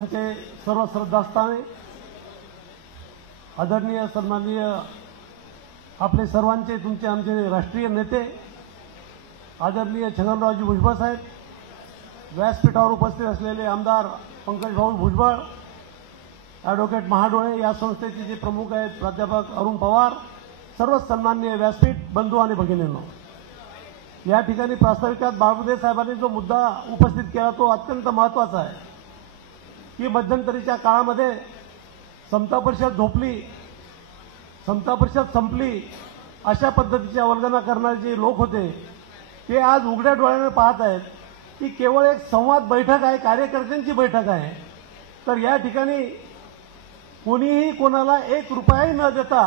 सर्व श्रद्धास्थाने आदरणीय सन्माननीय आपले सर्वांचे तुमचे आमचे राष्ट्रीय नेते आदरणीय छगनरावजी भुजबळ साहेब, व्यासपीठावर उपस्थित असलेले आमदार पंकजभाऊ भुजबळ, ॲडव्होकेट महाडोळे, या संस्थेचे जे प्रमुख आहेत प्राध्यापक अरुण पवार, सर्व सन्माननीय व्यासपीठ बंधू आणि भगिनींनो, या ठिकाणी प्रास्ताविकात बाळबुदे साहेबांनी जो मुद्दा उपस्थित केला तो अत्यंत महत्त्वाचा आहे की मध्यंतरीच्या काळामध्ये समता परिषद झोपली, समता परिषद संपली, अशा पद्धतीच्या वल्गना करणारे जे लोक होते ते आज उघड्या डोळ्याने पाहत आहेत की केवळ एक संवाद बैठक आहे, कार्यकर्त्यांची बैठक आहे। तर या ठिकाणी कोणीही कोणाला एक रुपयाही न देता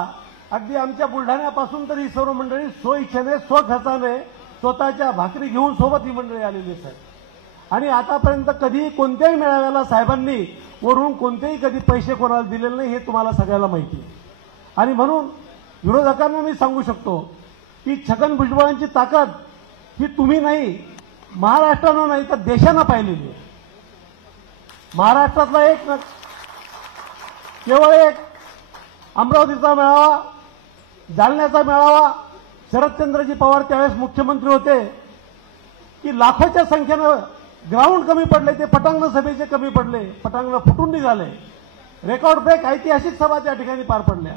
अगदी आमच्या बुलढाण्यापासून तर ही सर्व मंडळी स्वइच्छेने स्वखर्चाने स्वतःच्या भाकरी घेऊन सोबत ही मंडळी आलेली आहेत आणि आतापर्यंत कधी कोणत्याही मेळाव्याला साहेबांनी वरून कोणतेही कधी पैसे कोणाला दिलेले नाही, हे तुम्हाला सगळ्याला माहिती आहे। आणि म्हणून विरोधकांना मी सांगू शकतो की छगन भुजबळांची ताकद ही तुम्ही नाही, महाराष्ट्रानं नाही तर देशानं पाहिलेली आहे। महाराष्ट्रातला एक केवळ एक अमरावतीचा मेळावा, जालन्याचा मेळावा, शरदचंद्रजी पवार त्यावेळेस मुख्यमंत्री होते की लाखोच्या संख्येनं ग्राउंड कमी पडले, ते पटांगण सभेचे कमी पडले, पटांगण फुटून निघाले, रेकॉर्ड ब्रेक ऐतिहासिक सभा त्या ठिकाणी पार पडल्या।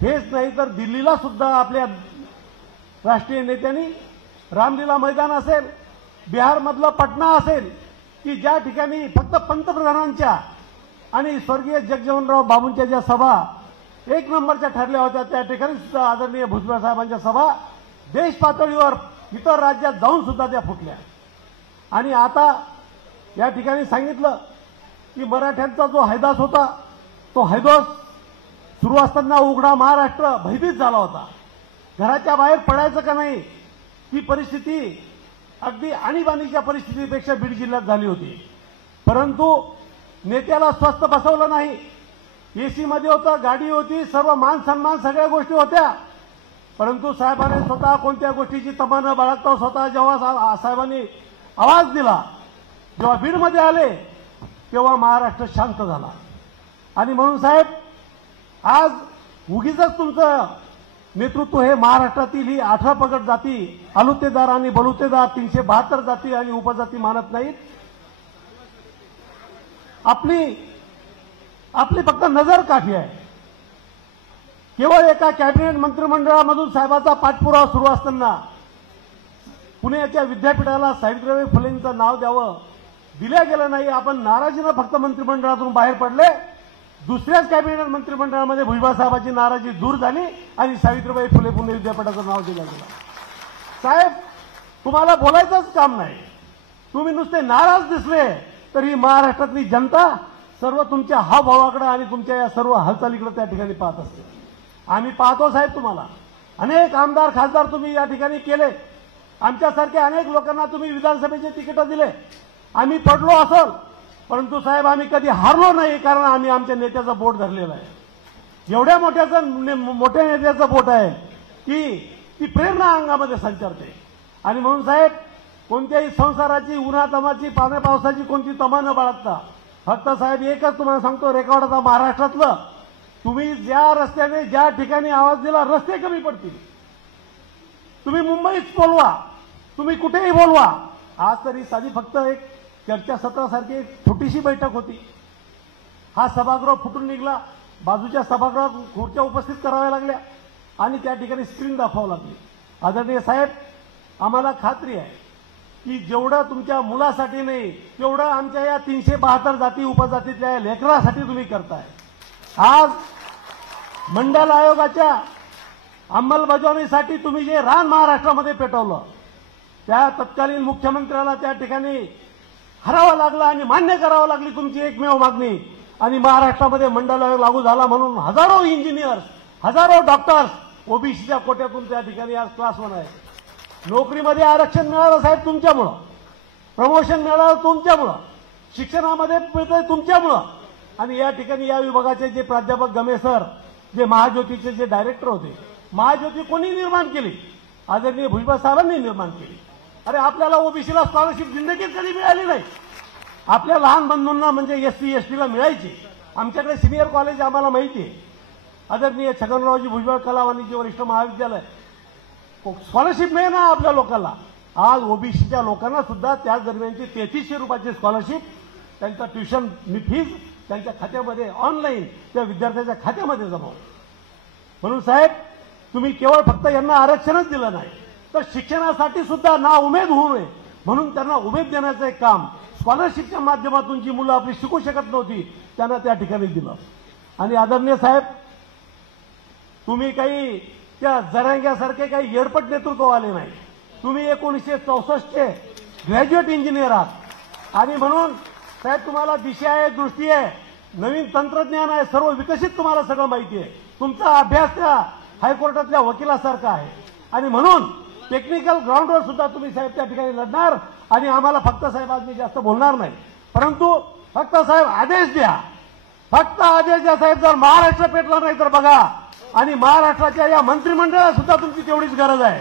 हेच नाही तर दिल्लीला सुद्धा आपल्या राष्ट्रीय नेत्यांनी रामलीला मैदान असेल, बिहारमधलं पटना असेल की ज्या ठिकाणी फक्त पंतप्रधानांच्या आणि स्वर्गीय जगजीवनराव बाबूंच्या ज्या सभा एक नंबरच्या ठरल्या होत्या, त्या ठिकाणी सुद्धा आदरणीय भुजबळ साहेबांच्या सभा देश पातळीवर इतर राज्यात जाऊन सुद्धा त्या फुटल्या। आणि आता या ठिकाणी सांगितलं की मराठ्यांचा जो हैदास होता तो हैदास सुरू असताना उघडा महाराष्ट्र भयभीत झाला होता, घराच्या बाहेर पडायचं का नाही ही परिस्थिती अगदी आणीबाणीच्या परिस्थितीपेक्षा बीड जिल्ह्यात झाली होती। परंतु नेत्याला स्वस्थ बसवलं नाही, एसी मध्ये होतं, गाडी होती, सर्व मान सन्मान सगळ्या गोष्टी होत्या, परंतु साहेबांनी स्वतः कोणत्या गोष्टीची तमा न बाळगता स्वतः जेव्हा साहेबांनी आवाज दिला, जेव्हा बीडमध्ये आले तेव्हा महाराष्ट्र शांत झाला। आणि म्हणून साहेब आज उगीच तुमचं नेतृत्व हे महाराष्ट्रातील ही 18 पगड जाती, आलुतेदार आणि बलुतेदार 372 जाती आणि उपजाती मानत नाहीत। आपली फक्त नजर काठी आहे। केवळ एका कॅबिनेट मंत्रिमंडळामधून साहेबाचा पाठपुरावा सुरू असताना पुण्याच्या विद्यापीठाला सावित्रीबाई फुलेंचं नाव द्यावं दिलं गेलं नाही। आपण नाराजीनं फक्त मंत्रिमंडळातून बाहेर पडले, दुसऱ्याच कॅबिनेट मंत्रिमंडळामध्ये भुजबळ साहेबांची नाराजी दूर झाली आणि सावित्रीबाई फुले पुणे विद्यापीठाचं नाव दिलं गेलं। साहेब तुम्हाला बोलायचंच काम नाही, तुम्ही नुसते नाराज दिसले तर ही महाराष्ट्रातली जनता सर्व तुमच्या हावभावाकडे आणि तुमच्या या सर्व हालचालीकडे त्या ठिकाणी पाहत असते। आम्ही पाहतो साहेब, तुम्हाला अनेक आमदार खासदार तुम्ही या ठिकाणी केले, आमच्यासारख्या अनेक लोकांना तुम्ही विधानसभेचे तिकीट दिले, आम्ही पडलो असेल, परंतु साहेब आम्ही कधी हारलो नाही, कारण आम्ही आमच्या नेत्याचं बोट धरलेलं आहे। एवढ्या मोठ्या नेत्याचं बोट आहे की ती प्रेरणा अंगामध्ये संचारते। आणि म्हणून साहेब कोणत्याही संसाराची, उन्हातामाची, पाण्या पावसाची कोणती तमा न बाळगता फक्त साहेब एकच तुम्हाला सांगतो, रेकॉर्ड आता महाराष्ट्रातलं, तुम्ही ज्या रस्त्याने ज्या ठिकाणी आवाज दिला रस्ते कमी पडतील। तुम्ही मुंबईत बोलवा, तुम्ही कुठेही बोलवा। आज तरी साधी फक्त एक चर्चा सत्रासारखी एक छोटीशी बैठक होती, हा सभागृह फुटून निघला, बाजूच्या सभागृहात खुर्च्या उपस्थित कराव्या लागल्या आणि त्या ठिकाणी स्क्रीन दाखवावं लागली। आदरणीय साहेब आम्हाला खात्री आहे की जेवढं तुमच्या मुलासाठी नाही तेवढं आमच्या या 372 जाती उपजातीतल्या लेकरासाठी तुम्ही करताय। आज मंडल आयोगाच्या अंमलबजावणीसाठी तुम्ही जे रान महाराष्ट्रामध्ये पेटवलं, त्या तत्कालीन मुख्यमंत्र्याला त्या ठिकाणी हरावं लागलं आणि मान्य करावं लागली तुमची एकमेव मागणी, आणि महाराष्ट्रामध्ये मंडल आयोग लागू झाला म्हणून हजारो इंजिनियर्स, हजारो डॉक्टर्स ओबीसीच्या कोट्यातून त्या ठिकाणी आज क्लास 1 आहे। नोकरीमध्ये आरक्षण मिळालं साहेब तुमच्यामुळं, प्रमोशन मिळालं तुमच्यामुळं, शिक्षणामध्ये मिळतंय तुमच्यामुळं। आणि या ठिकाणी या विभागाचे जे प्राध्यापक गमे सर, जे महाज्योतीचे जे डायरेक्टर होते, महाज्योती कोणी निर्माण केली? आदरणीय भुजबळ साहेबांनी निर्माण केली। अरे आपल्याला ओबीसीला स्कॉलरशिप जिंदगीत कधी मिळाली नाही, आपल्या लहान बंधूंना म्हणजे एससी एसटीला मिळायची. आमच्याकडे सिनियर कॉलेज आम्हाला माहिती आहे. आदरणीय छगनरावजी भुजबळ कला वाणिज्य वरिष्ठ महाविद्यालय स्कॉलरशिप मिळेना आपल्या लोकांना. आज ओबीसीच्या लोकांना सुद्धा त्याच दरम्यानची 3300 रुपयाची स्कॉलरशिप त्यांचा ट्युशन फीज त्यांच्या खात्यामध्ये ऑनलाईन त्या विद्यार्थ्याच्या खात्यामध्ये जमा. म्हणून साहेब तुम्ही केवळ फक्त यांना आरक्षणच दिलं नाही तर शिक्षणासाठी सुद्धा ना उमेद होऊ नये म्हणून त्यांना उमेद देण्याचं एक काम स्कॉलरशिपच्या माध्यमातून जी मुलं आपली शिकू शकत नव्हती त्यांना त्या ठिकाणी दिलं. आणि आदरणीय साहेब तुम्ही काही त्या जरांग्यासारखे काही येडपट नेतृत्व आले नाही. तुम्ही 1964चे ग्रॅज्युएट इंजिनियर आहात आणि म्हणून साहेब तुम्हाला दिशा आहे, दृष्टी आहे, नवीन तंत्रज्ञान आहे, सर्व विकसित तुम्हाला सगळं माहिती आहे. तुमचा अभ्यास त्या हायकोर्टातल्या वकिलासारखा आहे आणि म्हणून टेक्निकल ग्राउंडवर सुद्धा तुम्ही साहेब त्या ठिकाणी लढणार. आणि आम्हाला फक्त साहेब आज मी जास्त बोलणार नाही परंतु फक्त साहेब आदेश द्या, फक्त आदेश द्या साहेब. जर महाराष्ट्र पेटला नाही तर बघा. आणि महाराष्ट्राच्या या मंत्रिमंडळात सुद्धा तुमची तेवढीच गरज आहे.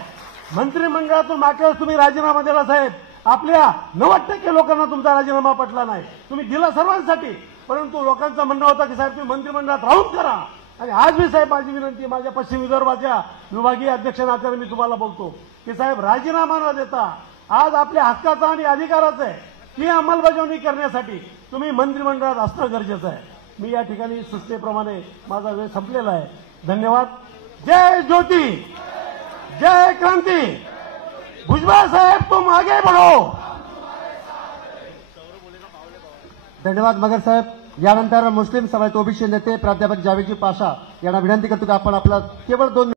मंत्रिमंडळातून मागच्या वेळेस तुम्ही राजीनामा दिला साहेब. आपल्या 90% लोकांना तुमचा राजीनामा पटला नाही. तुम्ही दिला सर्वांसाठी परंतु लोकांचं म्हणणं होतं की साहेब तुम्ही मंत्रिमंडळात राहून करा. आणि आज मी साहेब माझी विनंती माझ्या पश्चिम विदर्भाच्या विभागीय अध्यक्षांना मी तुम्हाला बोलतो की साहेब राजीनामा न देता आज आपल्या हक्काचा आणि अधिकाराचा आहे ती अंमलबजावणी करण्यासाठी तुम्ही मंत्रिमंडळात असणं गरजेचं आहे. मी या ठिकाणी सूचनेप्रमाणे माझा वेळ संपलेला आहे. धन्यवाद. जय ज्योती, जय क्रांती. भुजबळ साहेब तुम आगे बढ़ो. धन्यवाद मगर साहेब. यानंतर मुस्लिम समाजाचे ओबीसी नेते प्राध्यापक जावेदजी पाशा यांना विनंती करतो की आपण आपला केवळ 2